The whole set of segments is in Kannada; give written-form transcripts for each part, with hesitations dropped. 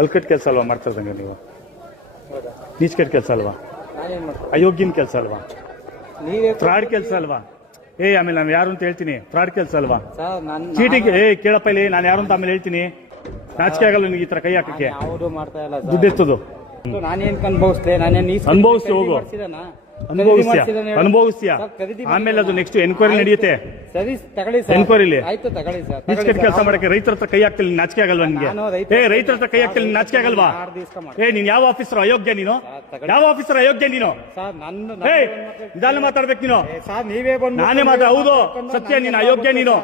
ಅಲ್ಕಟ್ ಕೆಲಸ ಅಲ್ವಾ ಮಾಡ್ತಾ ಇದ್ದಂಗೆ ನೀವು? ನೀಚ್ಕಟ್ ಕೆಲಸ ಅಲ್ವಾ? ಅಯೋಗ್ಯನ ಕೆಲಸ ಅಲ್ವಾ? ಫ್ರಾಡ್ ಕೆಲಸ ಅಲ್ವಾ? ಆಮೇಲೆ ನಾನು ಯಾರು ಅಂತ ಹೇಳ್ತೀನಿ. ಫ್ರಾಡ್ ಕೆಲಸ ಅಲ್ವಾ? ಚೀಟಿಗೆ ಕೇಳಪ್ಪ ಇಲ್ಲಿ, ನಾನು ಯಾರು ಅಂತ ಆಮೇಲೆ ಹೇಳ್ತೀನಿ. ನಾಚಿಕೆ ಆಗಲ್ಲ ನಿನಗೆ ಈ ತರ ಕೈ ಹಾಕಕ್ಕೆ? ದುಡ್ಡು ಎತ್ತದು ನಾನೇನ್ ಅನುಭವಿಸ್ತೆ? ನಾನೇನ್ ಅನುಭವಿಸಿ ಹೋಗು, ಅನುಭವಿಸ್ತೀಯ. ಆಮೇಲೆ ಅದು ನೆಕ್ಸ್ಟ್ ಎನ್ಕ್ವೈರಿ ನಡೆಯುತ್ತೆ. ಸರಿ ತಗೊಳ್ಳಿ ಸರ್, ಎನ್ಕ್ವೈರಿಲಿ ಆಯ್ತು ತಗೊಳ್ಳಿ ಸರ್. ನೀಚ್ಕಟ್ ಕೆಲಸ ಮಾಡಕ್ಕೆ ರೈತರ ಹತ್ರ ಕೈ ಹಾಕ್ತಿಲ್ಲ, ನಾಚಿಕೆ ಆಗಲ್ವಾ ನಿನ್ಗೆ? ರೈತರ ಹತ್ರ ಕೈ ಹಾಕ್ತಿಲ್ಲ, ನಾಚಿಕೆ ಆಗಲ್ವಾ? ನೀನ್ ಯಾವ ಆಫೀಸರ್ ಅಯೋಗ್ಯ? ನೀನು ಯಾವ ಆಫೀಸರ್ ಅಯೋಗ್ಯ? ನೀನು ಇದನ್ನ ಮಾತಾಡ್ಬೇಕು ನೀನು. ನೀವೇ ಬಂದು ನಾನೇ ಮಾತಾಡ, ಹೌದು ಸತ್ಯ, ನೀನು ಅಯೋಗ್ಯ. ನೀನು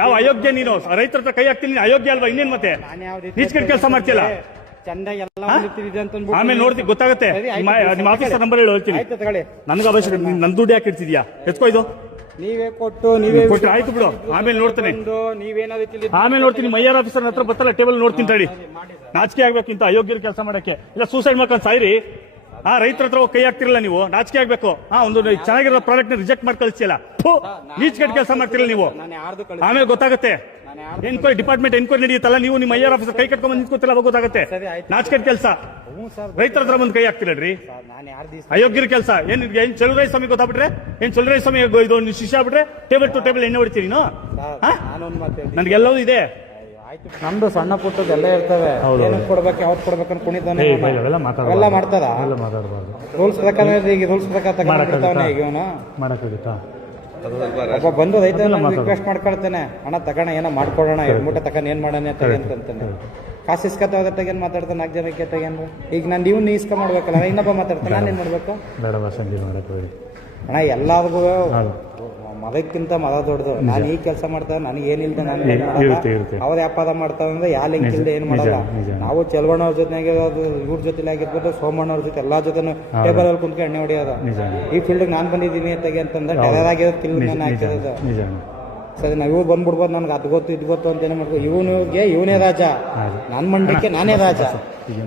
ಯಾವ ಅಯೋಗ್ಯ? ನೀನು ರೈತರ ಹತ್ರ ಕೈ ಹಾಕ್ತೀನಿ, ಅಯೋಗ್ಯ ಅಲ್ವಾ? ಇನ್ನೇನ್ ಮತ್ತೆ ನೀಚ್ಕಟ್ ಕೆಲಸ ಮಾಡ್ತಿಲ್ಲ? ಆಮೇಲೆ ನೋಡ್ತೀನಿ, ಗೊತ್ತಾಗುತ್ತೆ. ನಿಮ್ಮ ಆಫೀಸರ್ ನಂಬರ್ ಹೇಳಿ ಹೇಳ್ತೀನಿ. ನನ್ಗೆ ಅವಶ್ಯಕ, ನನ್ ದುಡ್ಡು ಯಾಕೆ ಇಡ್ತಿದ್ಯಾ? ಎತ್ಕೋ ಇದು. ನೀವೇ ಕೊಟ್ಟು ನೀವೇ ಕೊಟ್ಟರೆ ಆಯ್ತು ಬಿಡು, ಆಮೇಲೆ ನೋಡ್ತೇನೆ. ಆಮೇಲೆ ನೋಡ್ತೀನಿ, ಮೈಯಾರ್ ಆಫೀಸರ್ ಹತ್ರ ಬರ್ತಾರ ಟೇಬಲ್ ನೋಡ್ತೀನಿ ತಡಿ. ನಾಚಿಕೆ ಆಗ್ಬೇಕಿಂತ ಅಯೋಗ್ಯರ ಕೆಲಸ ಮಾಡಕ್ಕೆ. ಇಲ್ಲ ಸೂಸೈಡ್ ಮಾಡ್ಕೊಂಡು ಸಾಯ್ರಿ. ರೈತರ ಹತ್ರ ಕೈ ಹಾಕ್ತಿರಲ್ಲ ನೀವು, ನಾಚಿಕೆ ಆಗ್ಬೇಕು. ಒಂದು ಚೆನ್ನಾಗಿರೋ ಪ್ರಾಡಕ್ಟ್ ನ ರಿಜೆಕ್ಟ್ ಮಾಡಿ ಕಳಿಸ್ತಿಲ್ಲ, ನೀಚ್ಕಟ್ ಕೆಲಸ ಮಾಡ್ತಿರಲ್ಲ ನೀವು. ಆಮೇಲೆ ಗೊತ್ತಾಗುತ್ತೆ. ಎನ್ಕ್ವೈರಿ ಡಿಪಾರ್ಟ್ಮೆಂಟ್ ಎನ್ಕ್ವೈರಿ ನಡೆಯುತ್ತಲ್ಲ, ನೀವು ನಿಮ್ಮ ಐಆರ್ ಆಫೀಸರ್ ಕೈ ಕಟ್ಕೊಂಡ್ ನಿಂತ್ಕೊತಿಲ್ಲ, ಅವಾಗ ಗೊತ್ತಾಗುತ್ತೆ. ನಾಚಿಕೆಟ್ ಕೆಲಸ. ರೈತರ ಹತ್ರ ಬಂದು ಕೈ ಹಾಕ್ತಿರಲ್ರಿ, ಅಯೋಗ್ಯರ ಕೆಲಸ. ಏನ್ ಚಲುವರಾಯ ಸ್ವಾಮಿ ಗೊತ್ತಾಗ್ಬಿಟ್ರೆ, ಏನ್ ಚಲುವರಾಯ ಸ್ವಾಮಿ ಇದು ಶಿಷ್ಯ ಆಗ್ಬಿಟ್ರೆ ಟೇಬಲ್ ಟು ಟೇಬಲ್ ಎಣ್ಣೆ ಹೊಡಿತೀರಿ ನೀನು? ನನ್ಗೆಲ್ಲವೂ ಇದೆ. ನಮ್ದು ಸಣ್ಣ ಪುಟ್ಟದೆಲ್ಲ ಇರ್ತವೆ. ಏನಕ್ಕೆ ಕೊಡ್ಬೇಕು, ಯಾವತ್ತು ಕೊಡ್ಬೇಕು ಅಂತ ಕುಣಿತಾನೆ ಎಲ್ಲ ಮಾಡ್ತಾರ. ರೂಲ್ಸ್ ಪ್ರಕಾರ ಈಗ ರೂಲ್ಸ್ ಪ್ರಕಾರ ತಗೊಂಡಿರ್ತಾವನೆ. ಈಗ ಇವನು ಮಾಡಕ್ಕಾಗುತ್ತಾ? ಒಬ್ಬ ಬಂದು ರೈತ ರಿಕ್ವೆಸ್ಟ್ ಮಾಡ್ಕೊಳ್ತೇನೆ, ಹಣ ತಗೋಣ, ಏನೋ ಮಾಡ್ಕೊಡೋಣ, ಮೂಟೆ ತಗೊಂಡು ಏನ್ ಮಾಡೋಣ ಅಂತಂತಾನೆ. ಕಾಸು ಇಸ್ಕೊತ ತೆಗೇನ್ ಮಾತಾಡ್ತಾನೆ, 4 ಜನಕ್ಕೆ ತೆಗೇನು. ಈಗ ನಾನು ನೀವು ಇಸ್ಕ ಮಾಡ್ಬೇಕಲ್ಲ, ಇನ್ನೊಬ್ಬ ಮಾತಾಡ್ತಾನೆ, ನಾನೇನ್ ಮಾಡ್ಬೇಕು? ಅಣ್ಣ ಎಲ್ಲಾರ್ಗು ಮದಕ್ಕಿಂತ ಮದ ದೊಡ್ಡದು. ನಾನು ಈ ಕೆಲಸ ಮಾಡ್ತಾವ, ನನಗೆ ಏನಿಲ್ದೆ ನಾನು ಅವ್ರ ವ್ಯಾಪಾರ ಮಾಡ್ತಾವ ಅಂದ್ರೆ ಯಾ ಲಿಂಕ್ ಇಲ್ದೆ ಏನ್ ಮಾಡಲ್ಲ. ನಾವು ಚೆಲುವಣ್ಣವ್ರ ಜೊತೆಗೆ ಇವ್ರ ಜೊತೆ ಆಗಿರ್ಬೋದು, ಸೋಮಣ್ಣವ್ರ ಜೊತೆ ಎಲ್ಲಾ ಜೊತೆ ಟೇಬಲ್ ಅಲ್ಲಿ ಕುಂತ್ಕೊಂಡು ಎಣ್ಣೆ ಹೊಡಿಯೋದು. ಈ ಫೀಲ್ಡ್ ನಾನ್ ಬಂದಿದ್ದೀನಿ ತೆಗೆ ಅಂತಂದ್ರೆ ಟೆರರ್ ಆಗಿರೋದು, ಕಿಲ್ ನಾನು ಹಾಕಿರೋದು. ಸರಿ, ನಾವು ಇವ್ರು ಬಂದ್ಬಿಡ್ಬೋದು, ನನ್ಗೆ ಅದು ಗೊತ್ತು ಇದು ಗೊತ್ತು ಅಂತ ಏನೋ ಮಾಡ್ಕೊ. ಇವನಿಗೆ ಇವನೇ ರಾಜ, ನನ್ನ ಮಂಡಕ್ಕೆ ನಾನೇ ರಾಜ.